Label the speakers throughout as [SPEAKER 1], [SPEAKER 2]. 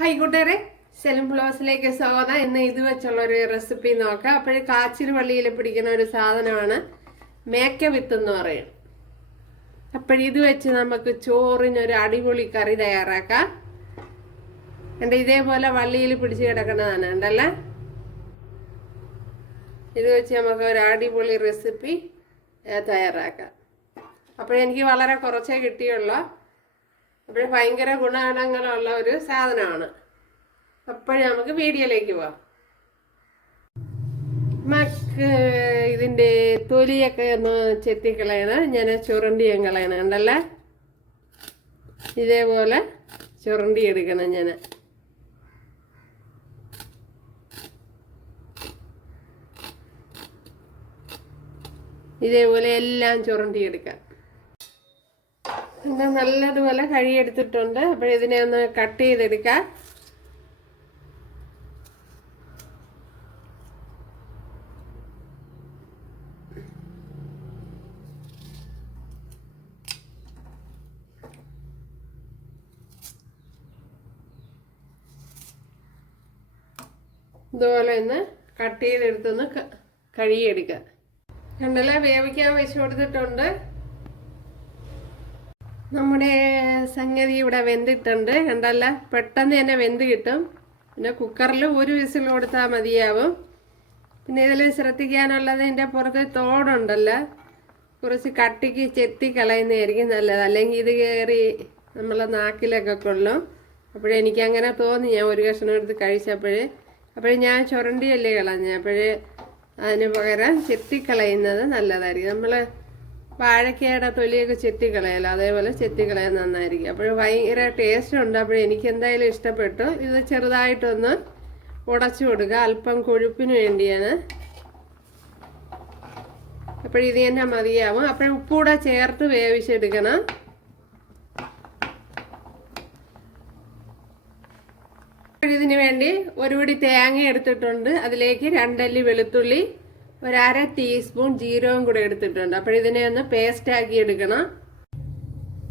[SPEAKER 1] Hi കൂട്ടുകാരെ. സെലം ബ്ലൗസിലേക്ക് സ്വാഗതം. എന്ന് ഇത് വെച്ചുള്ള ഒരു റെസിപ്പി നോക്കാം. അപ്പോഴേ കാച്ചിൽ വള്ളിയിൽ പിടിക്കുന്ന ഒരു സാധനമാണ്. മേക്ക വിത്ത് എന്ന് പറയും. അപ്പോഴിത് വെച്ച് നമുക്ക് ചോറിനൊരു അടിപൊളി കറി തയ്യാറാക്കാം. എന്റെ ഇതേപോലെ വള്ളിയിൽ പിടിച്ച് കിടക്കുന്നതാണ്. ഉണ്ടല്ലേ ഇത് വെച്ച് നമുക്ക് ഒരു അടിപൊളി റെസിപ്പി തയ്യാറാക്കാം. അപ്പോഴെനിക്ക് വളരെ കുറച്ചേ കിട്ടിയുള്ളൂ. അപ്പോൾ ഭയങ്കര ഗുണഗണങ്ങളുള്ള ഒരു സാധനമാണ്. അപ്പോഴും നമുക്ക് വീഡിയോയിലേക്ക് പോവാം. മക്ക് ഇതിന്റെ തൊലിയൊക്കെ ഒന്ന് ചെത്തിക്കളയണം. ഞാൻ ചുരണ്ടിയും കളയണം. ഉണ്ടല്ലേ ഇതേപോലെ ചുരണ്ടി എടുക്കണം ഞാൻ. ഇതേപോലെ എല്ലാം ചുരണ്ടിയെടുക്കാം ഇത് നല്ലതുപോലെ കഴിയെടുത്തിട്ടുണ്ട് അപ്പോൾ ഇതിനെ ഒന്ന് കട്ട് ചെയ്തെടുക്കാം. ഇതുപോലെ ഒന്ന് കട്ട് ചെയ്തെടുത്തൊന്ന് കഴുകിയെടുക്കുക. കണ്ടല്ലേ? വേവിക്കാൻ വെച്ച് കൊടുത്തിട്ടുണ്ട്. നമ്മുടെ സംഗതി ഇവിടെ വെന്തിട്ടുണ്ട്. കണ്ടല്ല? പെട്ടെന്ന് തന്നെ വെന്ത് കിട്ടും. പിന്നെ കുക്കറിൽ ഒരു വിസിൽ കൊടുത്താൽ മതിയാവും. പിന്നെ ഇതിൽ ശ്രദ്ധിക്കാനുള്ളത് ഇതിന്റെ പുറത്ത് തോടുണ്ടല്ലോ. കുറച്ച് കട്ടിക്ക് ചെത്തി കളയുന്നതായിരിക്കും നല്ലത്. അല്ലെങ്കിൽ ഇത് കയറി നമ്മളെ നാക്കിലൊക്കെ കൊള്ളും. അപ്പോഴെനിക്ക് അങ്ങനെ തോന്നി ഞാൻ ഒരു കഷ്ണം എടുത്ത് കഴിച്ചപ്പോഴേ അപ്പോഴേ ഞാൻ ചുരണ്ടിയല്ലേ കളഞ്ഞ അപ്പോഴേ അതിന് പകരം ചെത്തിക്കളയുന്നത് നല്ലതായിരിക്കും. നമ്മൾ വാഴക്കയുടെ തൊലിയൊക്കെ ചെത്തിക്കളയല്ലോ അതേപോലെ ചെത്തിക്കളയാൻ നന്നായിരിക്കും. അപ്പോൾ ഭയങ്കര ടേസ്റ്റ് ഉണ്ട്. അപ്പോൾ എനിക്ക് എന്തായാലും ഇഷ്ടപ്പെട്ടു. ഇത് ചെറുതായിട്ടൊന്ന് ഉടച്ചു കൊടുക്കുക. അല്പം കൊഴുപ്പിന് വേണ്ടിയാണ്. അപ്പോൾ തന്നെ മതിയാവും. അപ്പോൾ ഉപ്പൂടെ ചേർത്ത് വേവിച്ചെടുക്കണം. ഇതിനു വേണ്ടി ഒരു പിടി തേങ്ങ എടുത്തിട്ടുണ്ട്. അതിലേക്ക് രണ്ടല്ലി വെളുത്തുള്ളി ഒരു അര ടീസ്പൂൺ ജീരകം കൂടെ എടുത്തിട്ടുണ്ട്. അപ്പോഴിതിനെ ഒന്ന് പേസ്റ്റ് ആക്കി എടുക്കണം.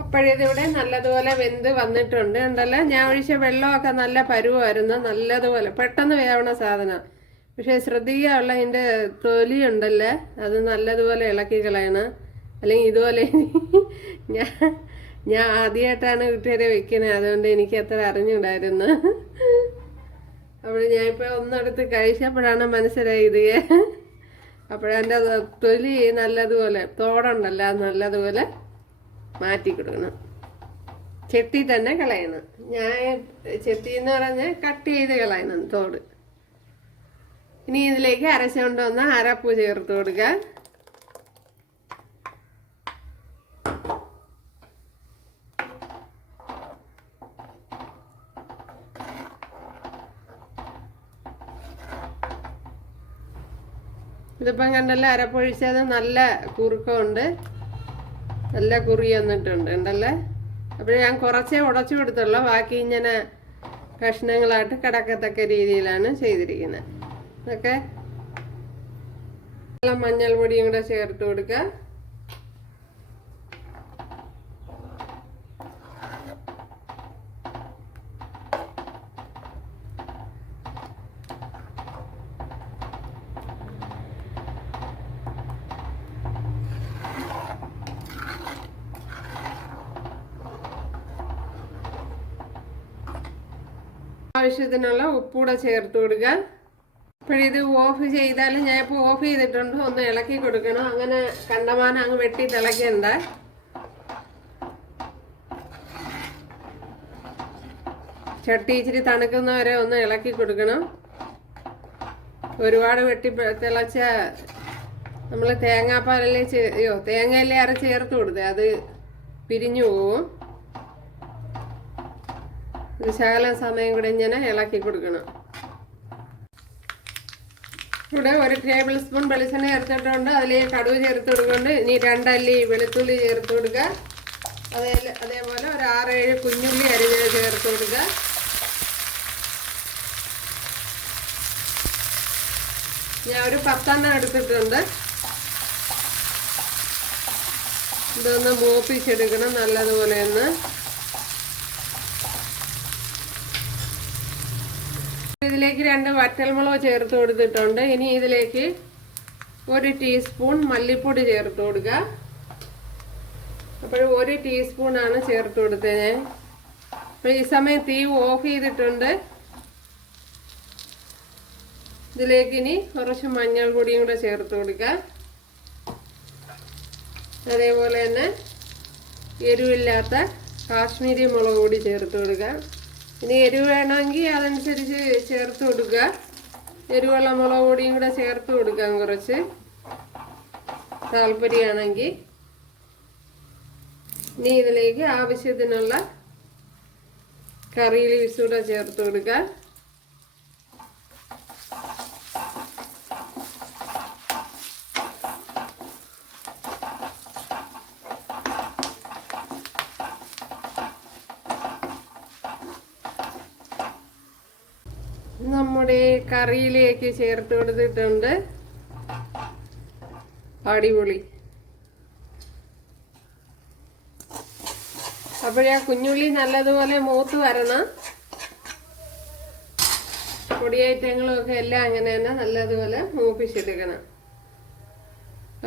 [SPEAKER 1] അപ്പോഴിതിവിടെ നല്ലതുപോലെ വെന്ത് വന്നിട്ടുണ്ട്. ഉണ്ടല്ലോ ഞാൻ ഒഴിച്ച വെള്ളമൊക്കെ നല്ല പരുവായിരുന്നു. നല്ലതുപോലെ. പെട്ടെന്ന് വേവണ സാധനം. പക്ഷെ ശ്രദ്ധിക്കാനുള്ള അതിന്റെ തൊലി ഉണ്ടല്ലേ അത് നല്ലതുപോലെ ഇളക്കി കളയണം. അല്ലെങ്കിൽ ഇതുപോലെ ഞാൻ ഞാൻ ആദ്യമായിട്ടാണ് കുട്ടിയെ വെക്കുന്നത് അതുകൊണ്ട് എനിക്ക് അത്ര അറിഞ്ഞൂടായിരുന്നു. അപ്പോൾ ഞാനിപ്പോൾ ഒന്നെടുത്ത് കഴിച്ചപ്പോഴാണ് മനസ്സിലായത്. അപ്പോഴെന്റെ തൊലി നല്ലതുപോലെ തോടുണ്ടല്ലോ നല്ലതുപോലെ മാറ്റി കൊടുക്കണം. ചെത്തി തന്നെ കളയണം. ഞാൻ ചെത്തി എന്ന് പറഞ്ഞാൽ കട്ട് ചെയ്ത് കളയണം തോട്. ഇനി ഇതിലേക്ക് അരച്ചുകൊണ്ട് വന്ന അരപ്പൂ ചേർത്ത് കൊടുക്കുക ഇതിപ്പം കണ്ടല്ലോ അരപ്പൊഴിച്ചത് നല്ല കുറുക്കമുണ്ട്. നല്ല കുറി വന്നിട്ടുണ്ട് ഉണ്ടല്ലേ അപ്പോൾ ഞാൻ കുറച്ചേ ഉടച്ചു കൊടുത്തുള്ളൂ. ബാക്കി ഇങ്ങനെ കഷ്ണങ്ങളായിട്ട് കിടക്കത്തക്ക രീതിയിലാണ് ചെയ്തിരിക്കുന്നത്. ഓക്കെ? നല്ല മഞ്ഞൾപ്പൊടിയും കൂടെ ചേർത്ത് കൊടുക്കുക. ആവശ്യത്തിനുള്ള ഉപ്പൂടെ ചേർത്ത് കൊടുക്കുക അപ്പോഴിത് ഓഫ് ചെയ്താൽ ഞാൻ ഇപ്പോൾ ഓഫ് ചെയ്തിട്ടുണ്ട്. ഒന്ന് ഇളക്കി കൊടുക്കണം. അങ്ങനെ കണ്ടമാനം അങ്ങ് വെട്ടി തിളയ്ക്കണ്ട ചട്ടി ഇച്ചിരി തണുക്കുന്നവരെ ഒന്ന് ഇളക്കി കൊടുക്കണം. ഒരുപാട് വെട്ടി തിളച്ച നമ്മൾ തേങ്ങാപ്പാലല്ലേ അയ്യോ തേങ്ങയല്ലേ അര ചേർത്ത് കൊടുത്തേ. അത് പിരിഞ്ഞു പോവും. ഒരു ശകലം സമയം കൂടെ ഇങ്ങനെ ഇളക്കി കൊടുക്കണം. ഇവിടെ ഒരു ടേബിൾ സ്പൂൺ വെളിച്ചെണ്ണ ചേർത്തിട്ടുണ്ട്. അതിൽ കടുവ് ചേർത്ത് കൊടുക്കുന്നുണ്ട്. ഇനി രണ്ടല്ലി വെളുത്തുള്ളി ചേർത്ത് കൊടുക്കുക. അതേ അതേപോലെ ഒരു ആറേഴ് കുഞ്ഞുള്ളി അരിഞ്ഞത് ചേർത്ത് കൊടുക്കുക. ഞാൻ ഒരു പത്തെണ്ണം എടുത്തിട്ടുണ്ട്. ഇതൊന്ന് മൂപ്പിച്ചെടുക്കണം നല്ലതുപോലെ ഒന്ന്. ഇതിലേക്ക് രണ്ട് വറ്റൽമുളക് ചേർത്ത് കൊടുത്തിട്ടുണ്ട്. ഇനി ഇതിലേക്ക് ഒരു ടീസ്പൂൺ മല്ലിപ്പൊടി ചേർത്ത് കൊടുക്കുക. അപ്പോൾ ഒരു ടീസ്പൂണാണ് ചേർത്ത് കൊടുത്തത്. ഞാൻ അപ്പോൾ ഈ സമയം തീ ഓഫ് ചെയ്തിട്ടുണ്ട്. ഇതിലേക്ക് ഇനി കുറച്ച് മഞ്ഞൾ പൊടിയും കൂടെ ചേർത്ത് കൊടുക്കുക. അതേപോലെ തന്നെ എരിവില്ലാത്ത കാശ്മീരി മുളക് പൊടി ചേർത്ത് കൊടുക്കുക. ഇനി എരിവ് വേണമെങ്കിൽ അതനുസരിച്ച് ചേർത്ത് കൊടുക്കുക. എരിവുള്ള മുളക് പൊടിയും കൂടെ ചേർത്ത് കൊടുക്കാം കുറച്ച്. താല്പര്യമാണെങ്കിൽ. ഇനി ഇതിലേക്ക് ആവശ്യത്തിനുള്ള കറിയിൽ വിസൂടെ ചേർത്ത് കൊടുക്കുക നമ്മുടെ കറിയിലേക്ക് ചേർത്ത് കൊടുത്തിട്ടുണ്ട്. അടിപൊളി. അപ്പോഴേ ആ കുഞ്ഞുള്ളി നല്ലതുപോലെ മൂത്ത് വരണം. പൊടിയേറ്റങ്ങളും ഒക്കെ എല്ലാം അങ്ങനെ തന്നെ നല്ലതുപോലെ മൂപ്പിച്ചെടുക്കണം.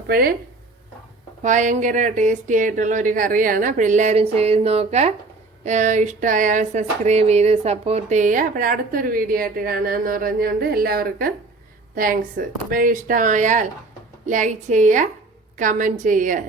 [SPEAKER 1] അപ്പോഴേ ഭയങ്കര ടേസ്റ്റി ആയിട്ടുള്ള ഒരു കറിയാണ്. അപ്പോൾ എല്ലാവരും ചെയ്ത് നോക്കുക ഇഷ്ടമായാൽ സബ്സ്ക്രൈബ് ചെയ്ത് സപ്പോർട്ട് ചെയ്യുക. അപ്പോൾ അടുത്തൊരു വീഡിയോ ആയിട്ട് കാണാമെന്ന് പറഞ്ഞുകൊണ്ട് എല്ലാവർക്കും താങ്ക്സ് അപ്പോൾ ഇഷ്ടമായാൽ ലൈക്ക് ചെയ്യുക കമന്റ് ചെയ്യുക.